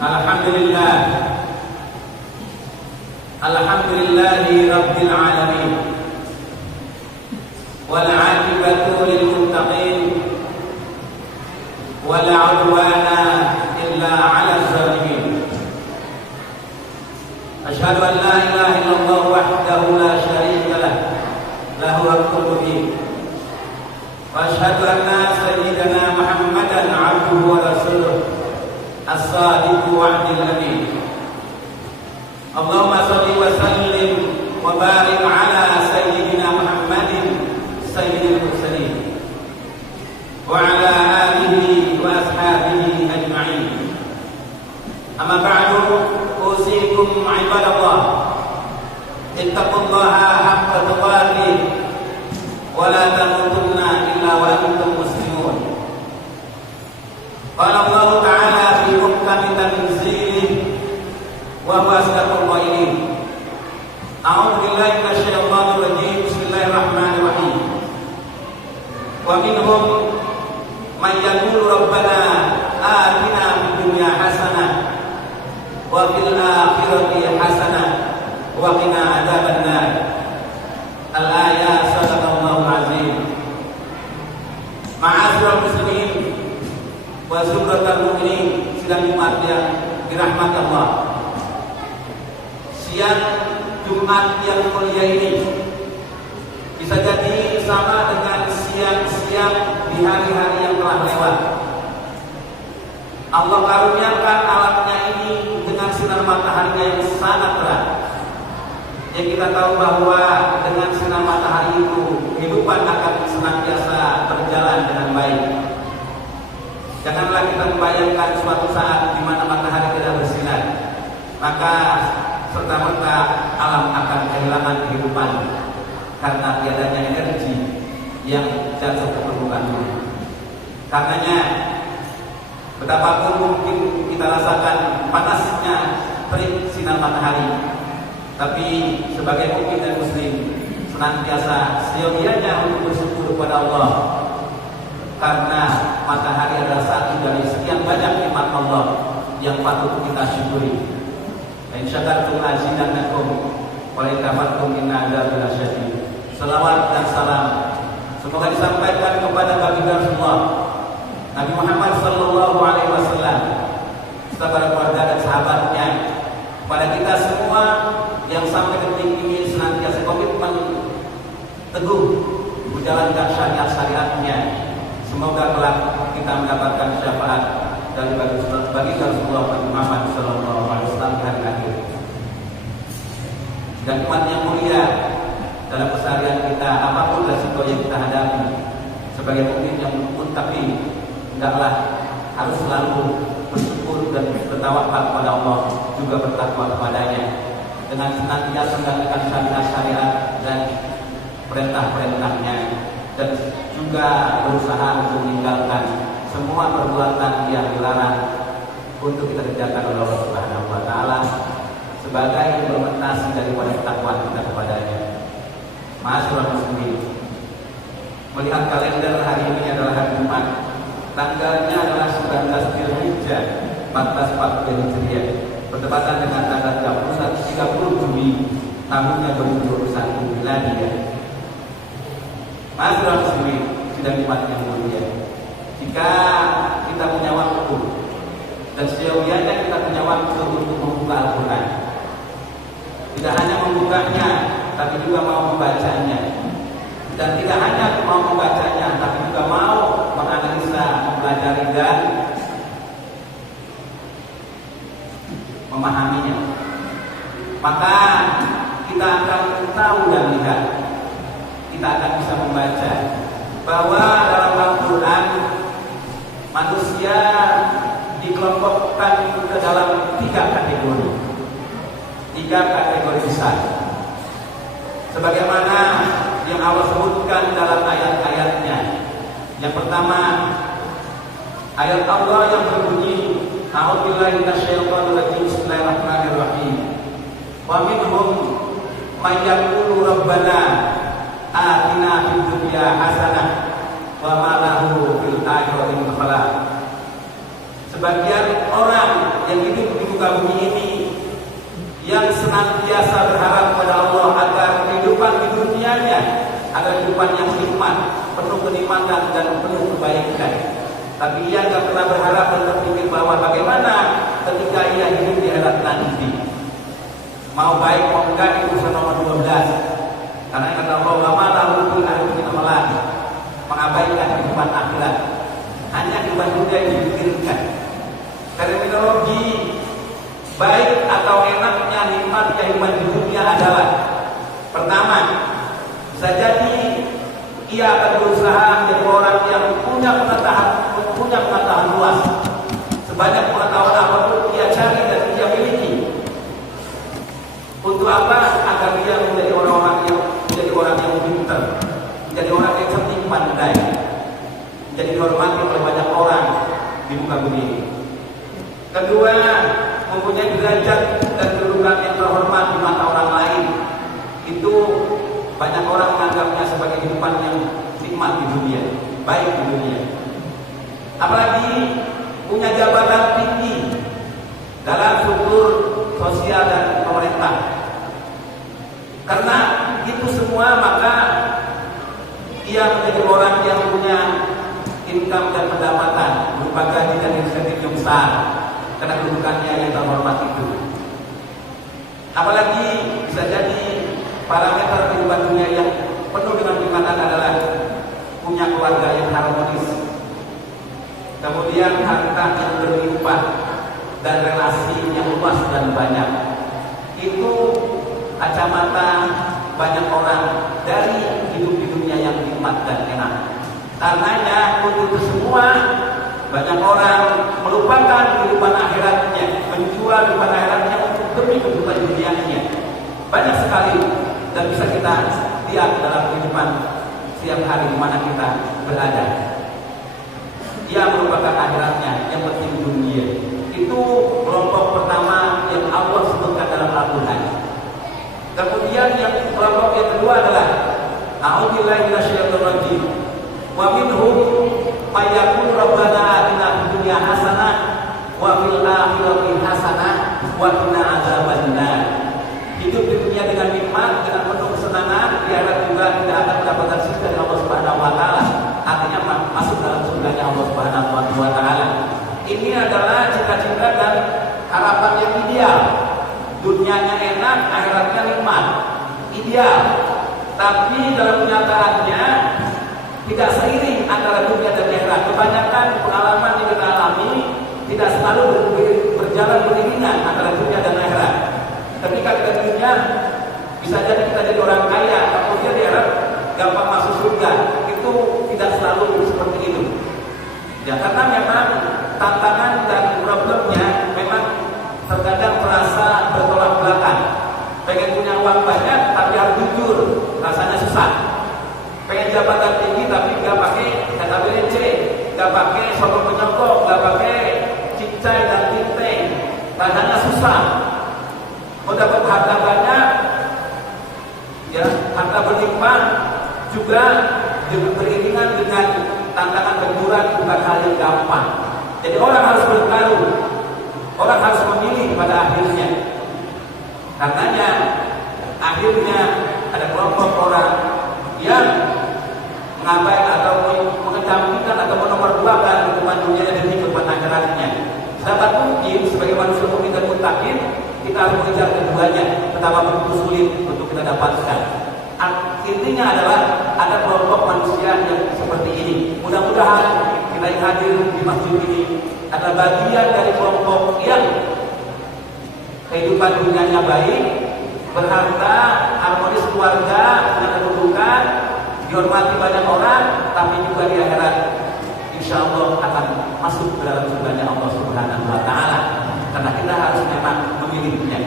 Alhamdulillah, alhamdulillahi rabbil alamin, wal 'aqibatu lil muttaqin, wala 'udwana illa 'alal zalimin. Asyhadu an la ilaha illallah wahdahu la syarika lah, lahu al-mulku mubin. Wa asyhadu anna sayyidana Muhammadan 'abduhu wa rasuluh, as-sadiqu wa'dil amin. Allahumma shalli wa sallim wa barik ala sayyidina Muhammadin sayyidil mursalin wa ala alihi wa ashabihi ajma'in. Amma ba'du, usikum ibadallah ittaqullaha haqqa tuqatih wa la tamutunna illa wa antum muslimun. Qala Allah Ta'ala fi muhkami tanzilih wa huwa asdaqul qailin. A'udzu billahi minasy syaithanir rajim. Bismillahirrahmanirrahim. Wa minhum may yaqulu rabbana atina fid dunya hasanah wa fil akhirati hasanah wa qina adzabannar. Al-ayat sadaqallahu azim. Ma'asyiral muslimin wa zumratal mu'minin, sidang Jumat yang dirahmati Allah. Siang Jumat yang mulia ini bisa jadi sama dengan siang-siang di hari-hari yang telah lewat. Allah karuniakan alamnya ini dengan sinar matahari yang sangat terang. Yang kita tahu bahwa dengan sinar matahari itu kehidupan akan senantiasa berjalan dengan baik. Janganlah kita membayangkan suatu saat di mana matahari tidak bersinar, maka serta-merta alam akan kehilangan kehidupan karena tiadanya energi yang jatuh ke permukaan bumi. Karenanya, betapapun mungkin kita rasakan panasnya terik sinar matahari, tapi sebagai mukmin dan muslim senantiasa seyogianya untuk bersyukur kepada Allah, karena matahari adalah satu dari sekian banyak nikmat Allah yang patut kita syukuri. In syakartum azidannakum wa in kafartum inna adzabi lasyadid. Selawat dan salam semoga disampaikan kepada baginda Rasulullah Nabi Muhammad sallallahu alaihi wasallam serta para keluarga dan sahabatnya, kepada kita semua yang sampai detik ini senantiasa komitmen teguh menjalankan syariat-syariatnya. Semoga kelak kita mendapatkan syafaat dari baginda Rasulullah Muhammad sallallahu alaihi wasallam di hari akhir. Dan umat yang mulia, dalam keseharian kita apapun resiko yang kita hadapi sebagai mukmin yang muttaqi, hendaklah harus selalu bersyukur dan bertawakal kepada Allah, juga bertakwa kepadanya dengan senantiasa menjalankan syariat-syariat dan perintah-perintahnya, dan juga berusaha untuk meninggalkan semua perbuatan yang dilarang untuk kita kerjakan oleh Allah Subhanahu wa taala sebagai implementasi daripada ketakwaan kita kepadanya. Ma'asyiral muslimin, melihat kalender hari ini adalah hari Jumat, tanggalnya adalah 19 Dzulhijjah 1442 Hijriah, bertepatan dengan tanggal 30 Juli tahunnya 2021 Miladiah. Ma'asyiral muslimin, sidang Jumat yang mulia, jika kita punya waktu dan seyogianya kita punya waktu untuk membuka Al-Quran, tidak hanya membukanya tapi juga mau membacanya, dan tidak hanya mau membacanya tapi juga mau menganalisa, mempelajari dan memahaminya, maka kita akan tahu dan lihat, kita akan bisa membaca bahwa dalam Al-Quran manusia dikelompokkan ke dalam tiga kategori besar, sebagaimana yang Allah sebutkan dalam ayat-ayatnya. Yang pertama, ayat Allah yang berbunyi, a'udzubillahi minasyaitonir rajim, bismillahirrahmanirrahim. Wa minhum may yaqulu rabbana atina fid dunya hasanah wa ma lahu fil akhirati min khalaq. Sebagian orang yang hidup di muka bumi ini yang senantiasa berharap kepada Allah agar kehidupan di dunianya adalah kehidupan yang nikmat, penuh kenikmatan dan penuh kebaikan. Tapi ia tidak pernah berharap dan berpikir bahwa bagaimana ketika ia hidup di akhirat nanti. Mau baik mau enggak itu urusan nomor 12. Karena kata Allah, "Wa lahu fil akhirati amalan." Mengabaikan kehidupan akhirat. Hanya kehidupan dunia yang dipikirkan. Terminologi baik atau enaknya nikmat kehidupan di dunia adalah: pertama, bisa jadi ia akan berusaha menjadi orang yang punya pengetahuan luas. Sebanyak pengetahuan apapun ia cari dan ia miliki. Untuk apa? Agar dia menjadi orang yang pintar, menjadi orang yang cerdik pandai, menjadi dihormati oleh banyak orang di muka bumi. Kedua, mempunyai derajat dan kedudukan yang terhormat di mata orang lain. Itu banyak orang menganggapnya sebagai kehidupan yang nikmat di dunia, baik di dunia. Apalagi punya jabatan tinggi dalam struktur sosial dan pemerintah. Karena itu semua maka ia menjadi orang yang punya income dan pendapatan berupa gaji dan insentif yang besar karena kedudukannya yang terhormat itu. Apalagi bisa jadi parameter kehidupan dunia yang penuh dengan kenikmatan adalah punya keluarga yang harmonis, kemudian harta yang berlimpah dan relasi yang luas dan banyak. Itu kacamata banyak orang dari hidup di dunia yang nikmat dan enak. Karenanya untuk itu semua banyak orang melupakan kehidupan akhiratnya, menjual kehidupan akhiratnya untuk demi kehidupan dunianya. Banyak sekali dan bisa kita lihat dalam kehidupan setiap hari di mana kita berada. Dia merupakan akhiratnya, yang penting dunia. Itu kelompok pertama yang Allah sebutkan dalam Al-Quran. Kemudian yang kelompok yang kedua adalah a'udzubillahi minasyaitonir rajim. Wa minhum may yaqulu rabbana atina fid dunya hasanah wa fil akhirati hasanah wa qina adzabannar. Hidup di dunia dengan nikmat, dengan penuh kesenangan, di akhirat juga tidak akan mendapatkan surga dari Allah Subhanahu wa taala. Artinya masuk dalam surganya Allah Subhanahu wa taala. Ini adalah cita-cita dan harapan yang ideal. Dunianya enak, akhiratnya nikmat. Ideal. Tapi dalam kenyataannya tidak seiring antara dunia dan akhirat. Kebanyakan pengalaman yang kita alami tidak selalu berjalan beriringan antara dunia dan akhirat. Ketika kita di dunia bisa jadi kita jadi orang kaya, kemudian di akhirat gampang masuk surga. Itu tidak selalu seperti itu. Ya, karena memang tantangan dan problemnya memang terkadang terasa bertolak belakang. Pengen punya uang banyak tapi harus jujur, rasanya susah. Pengen jabatan tinggi tapi nggak pakai KTBC, nggak pakai sokong penyokong, nggak pakai cicai dan tinteng, rasanya susah. Mau dapat harta banyak, ya harta berlimpah juga beriringan dengan tantangan benturan bukan hal yang gampang. Jadi orang harus bertaruh, orang harus memilih pada akhirnya. Karenanya akhirnya ada kelompok orang yang mengabaikan atau mengecampingkan atau menomorduakan kehidupan dunia dan kehidupan akhiratnya. Sangat mungkin sebagai manusia mukmin dan muttaqin kita harus mengejar keduanya, betapa begitu sulit untuk kita dapatkan. Intinya adalah ada kelompok manusia yang seperti ini. Mudah-mudahan kita yang hadir di masjid ini adalah bagian dari kelompok yang kehidupan dunianya baik, berharta, harmonis keluarga, dengan kedudukan, dihormati banyak orang, tapi juga di akhirat insya Allah akan masuk ke dalam surganya Allah Subhanahu wa taala. Karena kita harus memang memilihnya.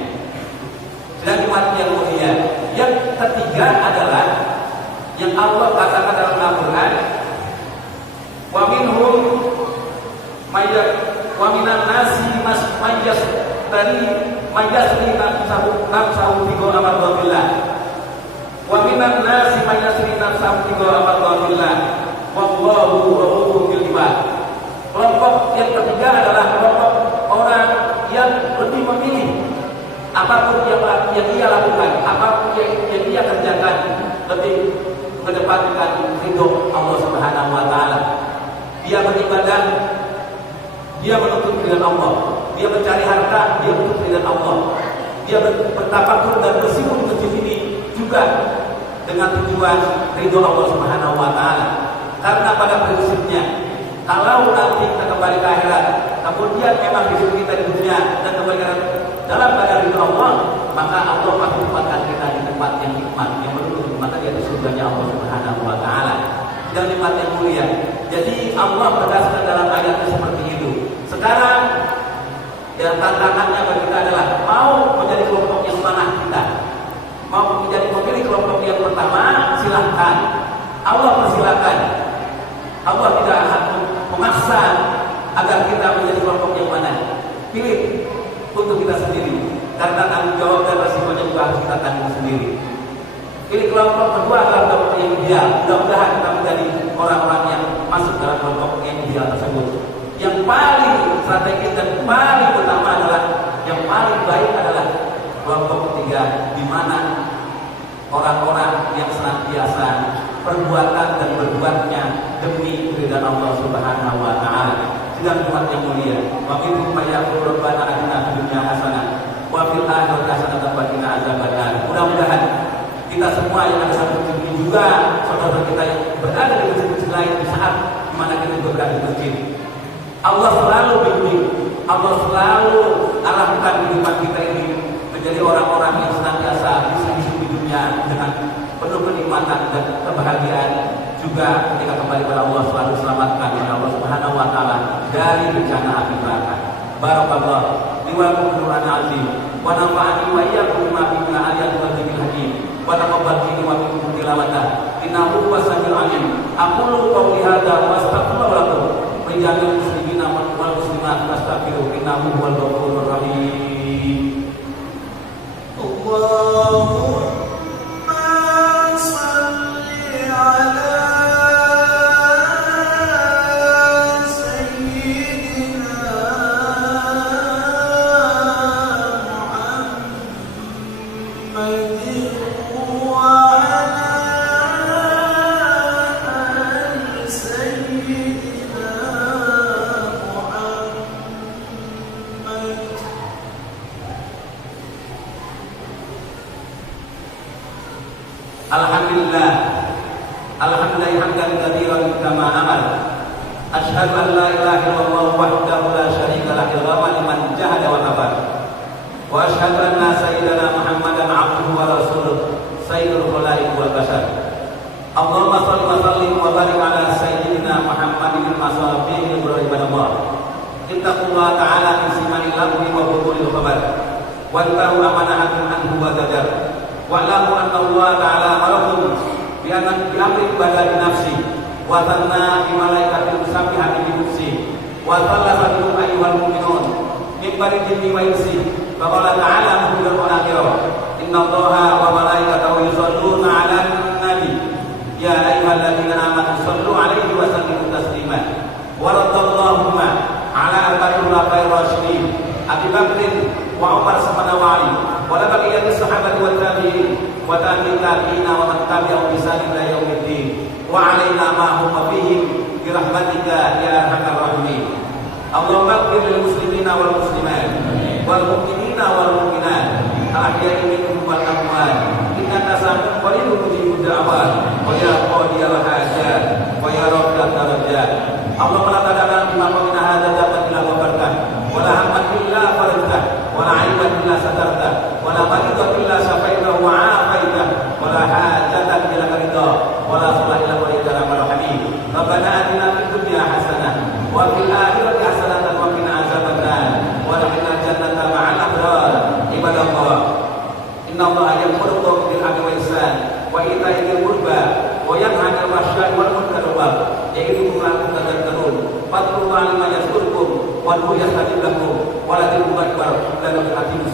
Dan umat yang mulia. Yang ketiga adalah yang Allah katakan dalam Al-Quran, wa minhum wa minan nasi mayasri nafsahu bigo amadullah. Wa minan nasi mayasri nafsahu bigo amadullah. Wallahu ghafurur rahim. Kelompok yang ketiga adalah lebih memilih apapun yang dia lakukan, apapun yang dia kerjakan, lebih mengedepankan ridho Allah Subhanahu wa taala. Dia beribadah, dia menuntut ridha Allah. Dia mencari harta, dia menuntut ridha Allah. Dia bertafakur dan bersimul di masjid ini juga dengan tujuan ridho Allah Subhanahu wa taala. Karena pada prinsipnya, kalau nanti kita kembali ke akhirat, kemudian memang hidup kita di dunia dan kembali ke akhirat dalam keadaan ridho Allah, maka Allah akan tempatkan kita di tempat yang nikmat, yang beruntung, maka dia di surganya Allah Subhanahu wa taala, dan nikmat yang mulia. Jadi Allah berdasarkan dalam ayatnya seperti itu. Sekarang ya, tantangannya bagi kita adalah mau menjadi kelompok yang mana kita, mau menjadi memilih kelompok yang pertama, silahkan. Allah persilakan. Allah tidak akan memaksa agar kita menjadi kelompok yang mana. Pilih untuk kita sendiri, karena tanggung jawab dan resikonya juga harus kita tanggung sendiri. Pilih kelompok kedua adalah kelompok yang ideal. Mudah-mudahan kita menjadi orang-orang yang masuk dalam kelompok yang ideal tersebut. Yang paling strategis dan paling utama adalah, yang paling baik adalah kelompok ketiga, di mana orang-orang yang senantiasa perbuatan dan berbuatnya demi ridha Allah Subhanahu wa taala. Sidang Jumat yang mulia, wa minhum mayyaqulu rabbana atina fid dunya hasanah wa fil akhirati hasanah wa qina adzabannar. Mudah-mudahan kita semua yang ada satu masjid ini juga saudara kita yang berada di masjid lain di saat di mana kita berada di masjid, Allah selalu bimbing, Allah selalu arahkan kehidupan kita ini menjadi orang-orang yang senantiasa bisa hidup di dunia dengan penuh kenikmatan dan kebahagiaan, juga ketika kembali kepada Allah selalu selamatkan oleh Allah Subhanahu wa taala dari bencana api neraka. Barakallah li wa lakum Qur'an azim wa nafa'ani wa iyyakum bima fihi min ayati wa dzikril hakim wa taqabbal minni wa minkum tilawata innahu was-sami'ul 'alim. Aqulu qawli hadza wa astaghfiru lakum wa jami'il muslimina wal muslimat fastaghfiruhu innahu huwal ghafurur rahim. Allahumma shalli 'ala Alhamdulillah hamdan katsiran kama amal. Asyhadu an la ilaha illallah wahdahu la syarika lahu liman jahada wa kafar. Wa asyhadu anna sayyidana Muhammadan abduhu wa rasuluh sayyidul khalaiq wal bashar. Allahumma shalli wa sallim wa barik ala sayyidina Muhammadin masabihi wa ibadallah. Ittaqullaha ta'ala fi simanil lamri wa huduril khabar. Wa tahu amanahakum anhu wa zajar. Wa'lamu anna Allah ta'ala malakum bi'amri badani nafsi wa tanna bi malaikatil musabbihati bi nafsi wa tallasa bikum ayyuhal mu'minun min bari jinni wa insi wa qala ta'ala mukhbiran wa akhirah inna Allaha wa malaikatahu yusholluna 'alan nabi ya ayyuhalladzina amanu shallu 'alaihi wa sallimu taslima wa radallahu 'ala arba'il khulafa'ir rasyidin Abi Bakrin wa Umar subhanahu Ali wa la baqiyati sahabati wa tabi'in wa tabi'ina wa man tabi'ahum bi ihsan ila yaumiddin wa 'alaina ma hum fihim bi rahmatika ya arhamar rahimin. Allahumma ighfir lil muslimina wal muslimat wal mu'minina wal mu'minat al-ahya'i minhum wal amwat innaka sami'un qaribun mujibud da'wat wa ya qadiyal hajat wa ya rabbal darajat. Allahumma la tad'ana bima qadina hadza da'wat ila wabarakah wa la hamman illa farijtah wa la 'aiban illa satartah wa la maridan illa syafaitah wa 'afaitah wa la hajatan illa qadha wa la salah illa qadha marhamin. Rabbana atina fid dunya hasanah wa fil akhirati hasanah wa qina azabannar wa adkhilna jannata ma'al abrar. Ibadallah, inna Allaha ya'muru bil 'adli wal ihsan wa ita'i dzil qurba wa yanha 'anil fahsya'i wal munkari wal baghi ya'idukum la'allakum tadhakkarun. Fadhkurullaha yazkurkum wa yastajib lakum wa la tadhkuru akbar la ilaha illa